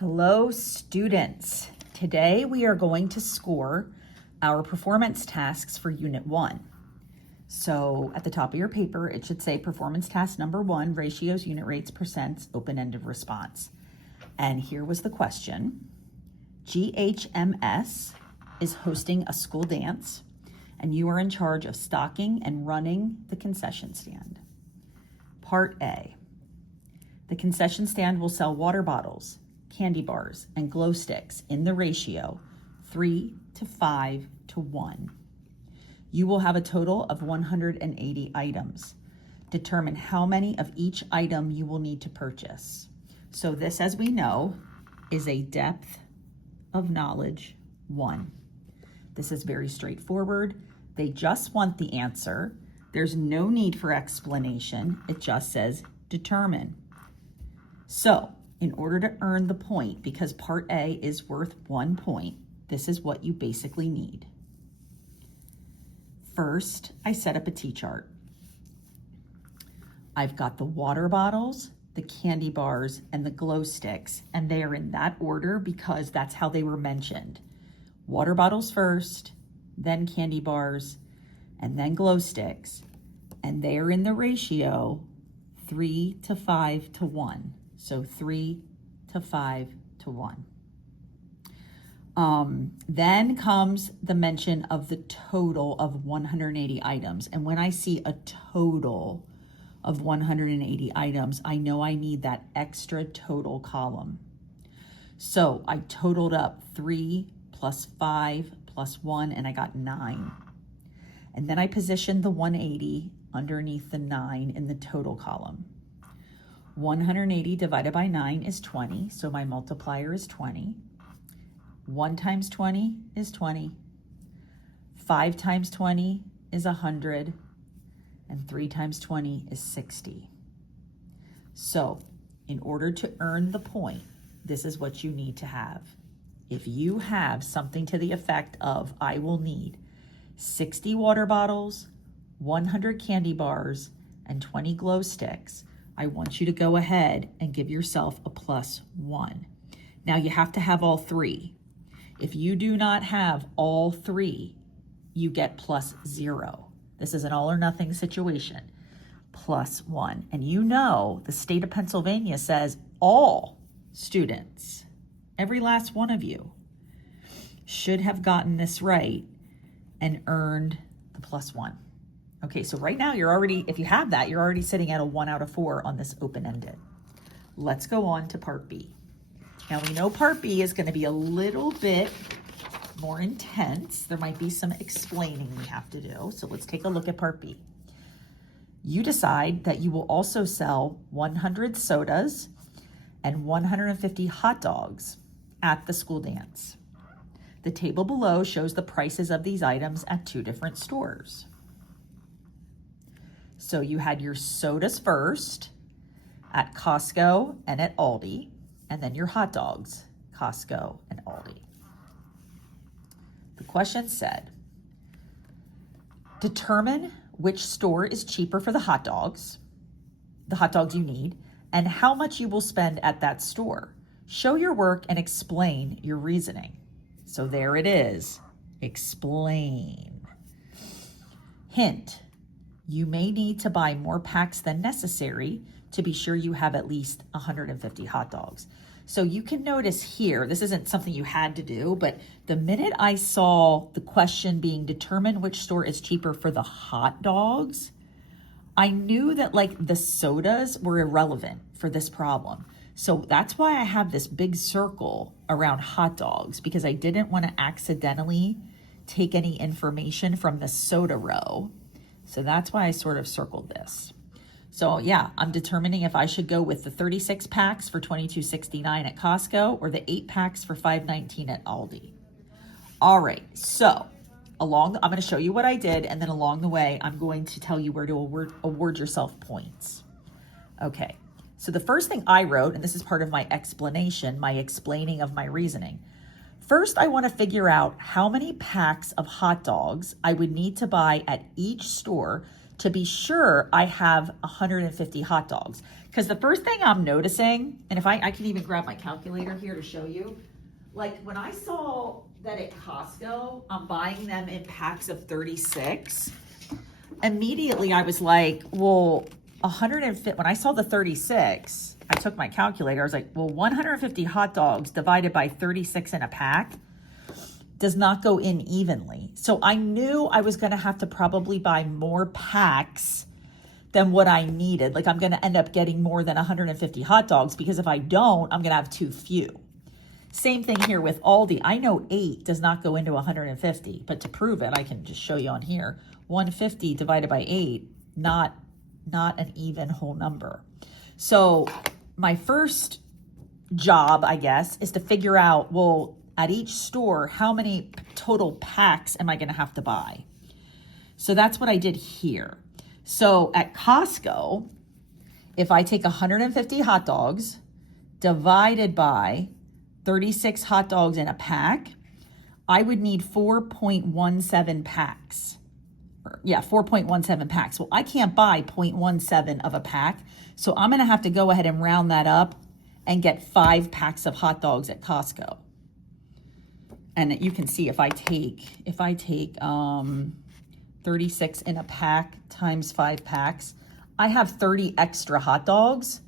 Hello, students. Today we are going to score our performance tasks for Unit 1. So at the top of your paper, it should say performance task number 1, ratios, unit rates, percents, open-ended response. And here was the question. GHMS is hosting a school dance, and you are in charge of stocking and running the concession stand. Part A. The concession stand will sell water bottles, candy bars, and glow sticks in the ratio 3 to 5 to 1. You will have a total of 180 items. Determine how many of each item you will need to purchase. So this, as we know, is a depth of knowledge 1. This is very straightforward. They just want the answer. There's no need for explanation. It just says determine. So in order to earn the point, because Part A is worth 1 point, this is what you basically need. First, I set up a T-chart. I've got the water bottles, the candy bars, and the glow sticks, and they are in that order because that's how they were mentioned. Water bottles first, then candy bars, and then glow sticks, and they are in the ratio 3 to 5 to 1. So 3 to 5 to 1. Then comes the mention of the total of 180 items. And when I see a total of 180 items, I know I need that extra total column. So I totaled up 3 plus 5 plus 1, and I got 9. And then I positioned the 180 underneath the 9 in the total column. 180 divided by 9 is 20, so my multiplier is 20. 1 times 20 is 20. 5 times 20 is 100. And 3 times 20 is 60. So in order to earn the point, this is what you need to have. If you have something to the effect of, I will need 60 water bottles, 100 candy bars, and 20 glow sticks, I want you to go ahead and give yourself a +1. Now you have to have all 3. If you do not have all 3, you get +0. This is an all or nothing situation. +1. And you know the state of Pennsylvania says all students, every last one of you, should have gotten this right and earned the +1. Okay, so right now you're already, if you have that, you're already sitting at a 1 out of 4 on this open-ended. Let's go on to Part B. Now we know Part B is going to be a little bit more intense. There might be some explaining we have to do. So let's take a look at Part B. You decide that you will also sell 100 sodas and 150 hot dogs at the school dance. The table below shows the prices of these items at 2 different stores. So you had your sodas first at Costco and at Aldi, and then your hot dogs, Costco and Aldi. The question said, determine which store is cheaper for the hot dogs you need, and how much you will spend at that store. Show your work and explain your reasoning. So there it is, explain. Hint. You may need to buy more packs than necessary to be sure you have at least 150 hot dogs. So you can notice here, this isn't something you had to do, but the minute I saw the question being determine which store is cheaper for the hot dogs, I knew that like the sodas were irrelevant for this problem. So that's why I have this big circle around hot dogs, because I didn't want to accidentally take any information from the soda row. So that's why I sort of circled this. So yeah, I'm determining if I should go with the 36 packs for $22.69 at Costco or the 8 packs for $5.19 at Aldi. All right, so I'm going to show you what I did, and then along the way, I'm going to tell you where to award yourself points. Okay, so the first thing I wrote, and this is part of my explanation, my explaining of my reasoning. First, I want to figure out how many packs of hot dogs I would need to buy at each store to be sure I have 150 hot dogs. Because the first thing I'm noticing, and if I can even grab my calculator here to show you, like when I saw that at Costco, I'm buying them in packs of 36, immediately I was like, well, 150, when I saw the 36, I took my calculator, I was like, well, 150 hot dogs divided by 36 in a pack does not go in evenly. So I knew I was gonna have to probably buy more packs than what I needed. Like I'm gonna end up getting more than 150 hot dogs, because if I don't, I'm gonna have too few. Same thing here with Aldi. I know 8 does not go into 150, but to prove it, I can just show you on here. 150 divided by 8, not an even whole number. So my first job, I guess, is to figure out, well, at each store, how many total packs am I gonna have to buy? So that's what I did here. So at Costco, if I take 150 hot dogs divided by 36 hot dogs in a pack, I would need 4.17 packs. Yeah, 4.17 packs. Well, I can't buy 0.17 of a pack, so I'm gonna have to go ahead and round that up and get 5 packs of hot dogs at Costco. And you can see if I take 36 in a pack times 5 packs, I have 30 extra hot dogs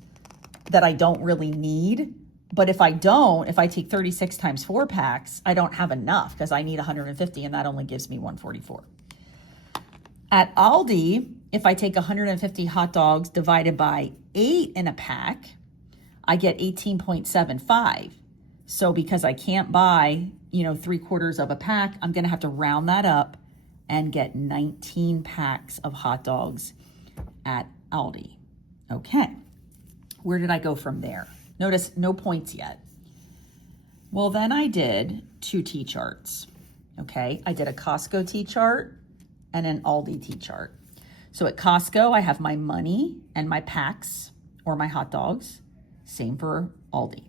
that I don't really need. But if I take 36 times 4 packs, I don't have enough because I need 150 and that only gives me 144. At Aldi, if I take 150 hot dogs divided by 8 in a pack, I get 18.75. So because I can't buy, 3/4 of a pack, I'm gonna have to round that up and get 19 packs of hot dogs at Aldi. Okay, where did I go from there? Notice no points yet. Well, then I did 2 T-charts, okay? I did a Costco T-chart and an Aldi T-chart. So at Costco, I have my money and my packs or my hot dogs. Same for Aldi.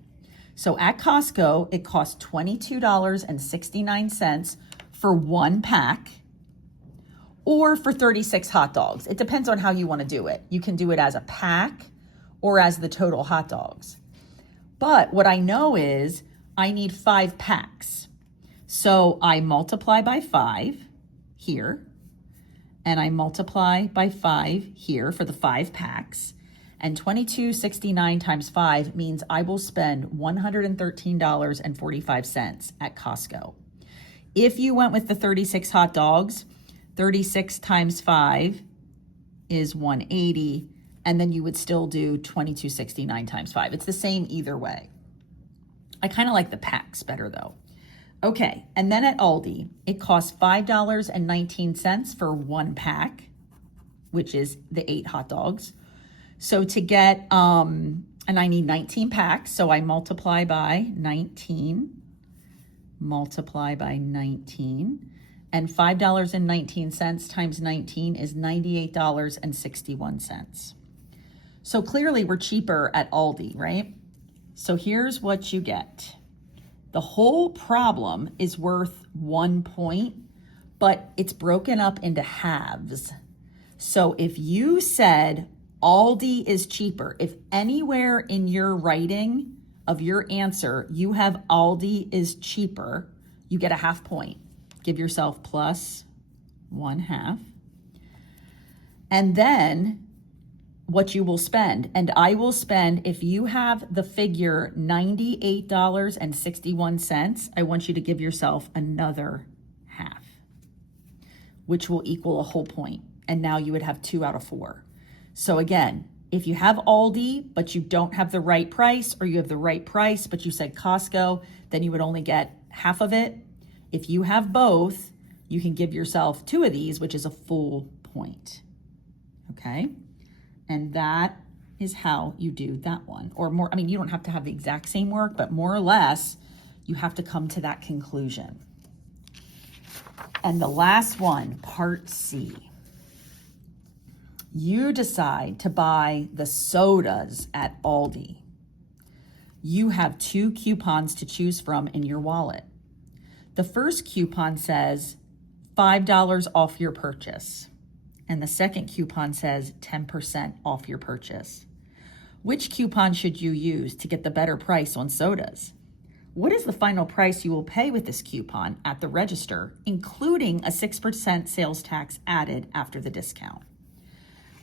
So at Costco, it costs $22.69 for 1 pack or for 36 hot dogs. It depends on how you want to do it. You can do it as a pack or as the total hot dogs. But what I know is I need 5 packs. So I multiply by 5 here, and I multiply by 5 here for the 5 packs. And $22.69 times 5 means I will spend $113.45 at Costco. If you went with the 36 hot dogs, 36 times 5 is 180, and then you would still do $22.69 times 5. It's the same either way. I kind of like the packs better though. Okay, and then at Aldi, it costs $5.19 for 1 pack, which is the 8 hot dogs. So to get, and I need 19 packs, so I multiply by 19, and $5.19 times 19 is $98.61. So clearly we're cheaper at Aldi, right? So here's what you get. The whole problem is worth 1 point, but it's broken up into halves. So if you said Aldi is cheaper, if anywhere in your writing of your answer you have Aldi is cheaper, you get a half point. Give yourself plus 1/2. And then what you will spend, and I will spend, if you have the figure $98.61, I want you to give yourself another half, which will equal a whole point. And now you would have 2 out of 4. So again, if you have Aldi, but you don't have the right price, or you have the right price, but you said Costco, then you would only get half of it. If you have both, you can give yourself 2 of these, which is a full point. Okay? And that is how you do that one. Or more, I mean, you don't have to have the exact same work, but more or less, you have to come to that conclusion. And the last one, part C. You decide to buy the sodas at Aldi. You have 2 coupons to choose from in your wallet. The first coupon says $5 off your purchase. and the second coupon says 10% off your purchase. Which coupon should you use to get the better price on sodas? What is the final price you will pay with this coupon at the register, including a 6% sales tax added after the discount?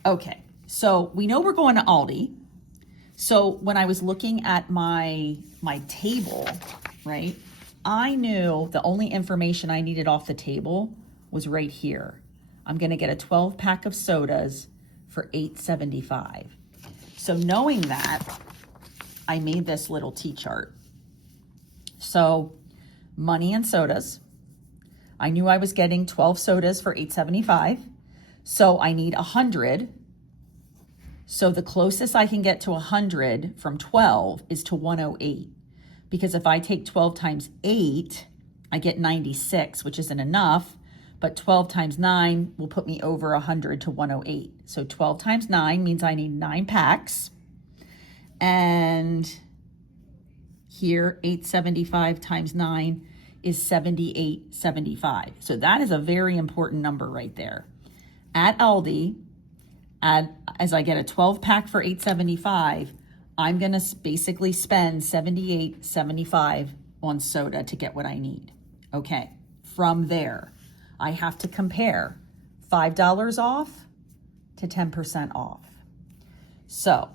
Okay, so we know we're going to Aldi. So when I was looking at my table, right, I knew the only information I needed off the table was right here. I'm going to get a 12 pack of sodas for $8.75. So knowing that, I made this little T-chart. So money and sodas. I knew I was getting 12 sodas for $8.75. So I need 100. So the closest I can get to 100 from 12 is to 108. Because if I take 12 times 8, I get 96, which isn't enough. But 12 times 9 will put me over 100 to 108. So 12 times 9 means I need 9 packs. And here, 875 times 9 is 78.75. So that is a very important number right there. At Aldi, as I get a 12 pack for $8.75, I'm going to basically spend $78.75 on soda to get what I need. Okay, from there, I have to compare $5 off to 10% off. So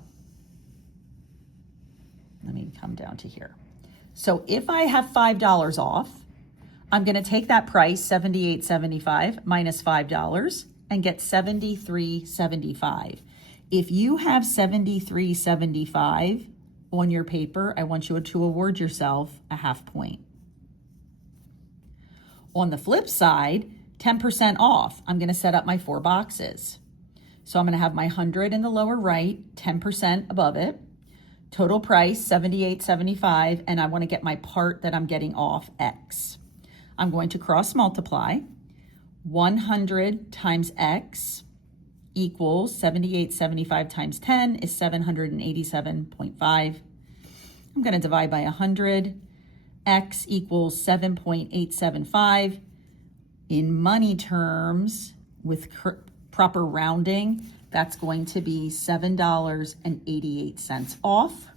let me come down to here. So if I have $5 off, I'm going to take that price, $78.75 minus $5, and get $73.75. If you have $73.75 on your paper, I want you to award yourself a half point. On the flip side, 10% off, I'm going to set up my 4 boxes. So I'm going to have my 100 in the lower right, 10% above it. Total price, $78.75, and I want to get my part that I'm getting off, X. I'm going to cross multiply. 100 times X equals $78.75 times 10 is $787.5. I'm going to divide by 100. X equals 7.875. In money terms, with proper rounding, that's going to be $7.88 off.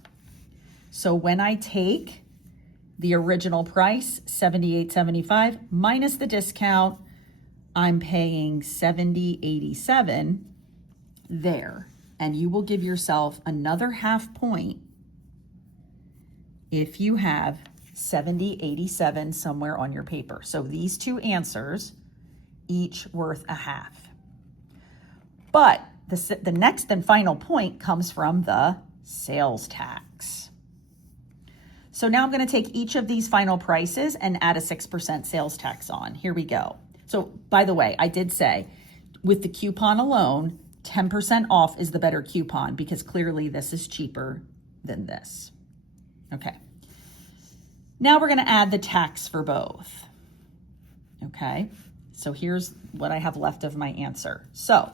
So when I take the original price, $78.75, minus the discount, I'm paying $70.87 there. And you will give yourself another half point if you have $70.87 somewhere on your paper. So these two answers, each worth a half. But the next and final point comes from the sales tax. So now I'm going to take each of these final prices and add a 6% sales tax on. Here we go. So by the way, I did say with the coupon alone, 10% off is the better coupon because clearly this is cheaper than this. Okay. Now we're going to add the tax for both. Okay. So here's what I have left of my answer. So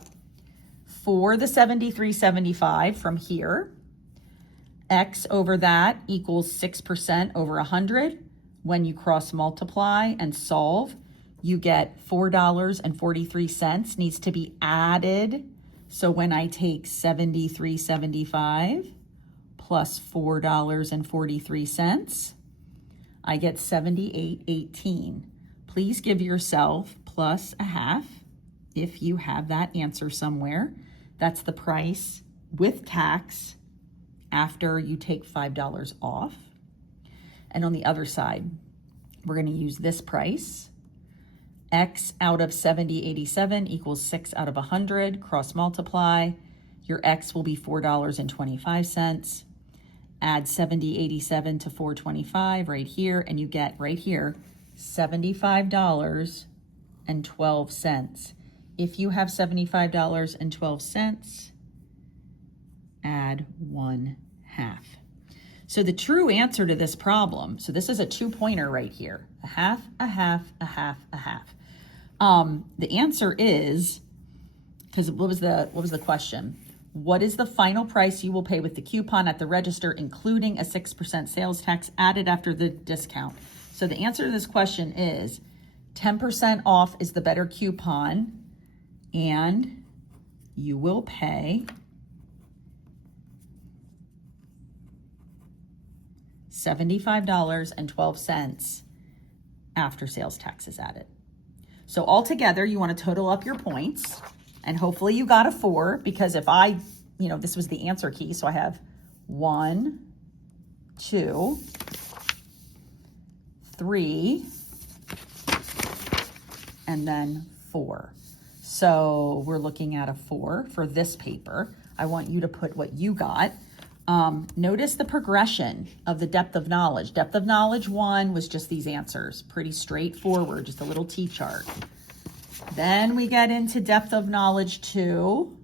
for the $73.75 from here, X over that equals 6% over 100. When you cross multiply and solve, you get $4.43 needs to be added. So when I take $73.75 plus $4.43, I get $78.18. Please give yourself plus a half if you have that answer somewhere. That's the price with tax after you take $5 off. And on the other side, we're going to use this price. X out of 70.87 equals 6 out of 100. Cross multiply. Your X will be $4.25. Add 70.87 to 425 right here, and you get right here $75.12. If you have $75.12, add 1/2. So the true answer to this problem, so this is a 2-pointer right here, a half, a half, a half, a half. The answer is, because what was the question? What is the final price you will pay with the coupon at the register, including a 6% sales tax added after the discount? So the answer to this question is 10% off is the better coupon, and you will pay $75.12 after sales tax is added. So altogether, you want to total up your points, and hopefully you got a 4, because if this was the answer key, so I have 1, 2, 3, and then 4. So we're looking at a 4 for this paper. I want you to put what you got. Notice the progression of the depth of knowledge. Depth of knowledge 1 was just these answers, pretty straightforward, just a little T-chart. Then we get into depth of knowledge 2,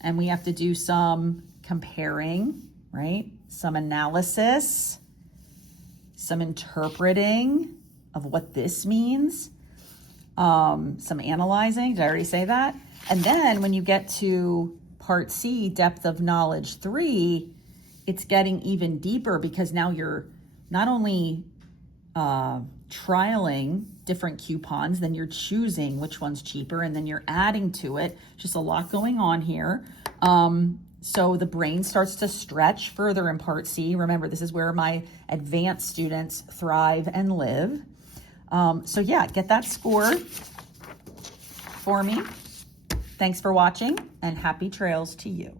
and we have to do some comparing, right? Some analysis, some interpreting of what this means, some analyzing. Did I already say that? And then when you get to Part C, depth of knowledge 3, it's getting even deeper, because now you're not only trialing different coupons, then you're choosing which one's cheaper, and then you're adding to it. Just a lot going on here. So the brain starts to stretch further in Part C. Remember, this is where my advanced students thrive and live. So yeah, get that score for me. Thanks for watching, and happy trails to you.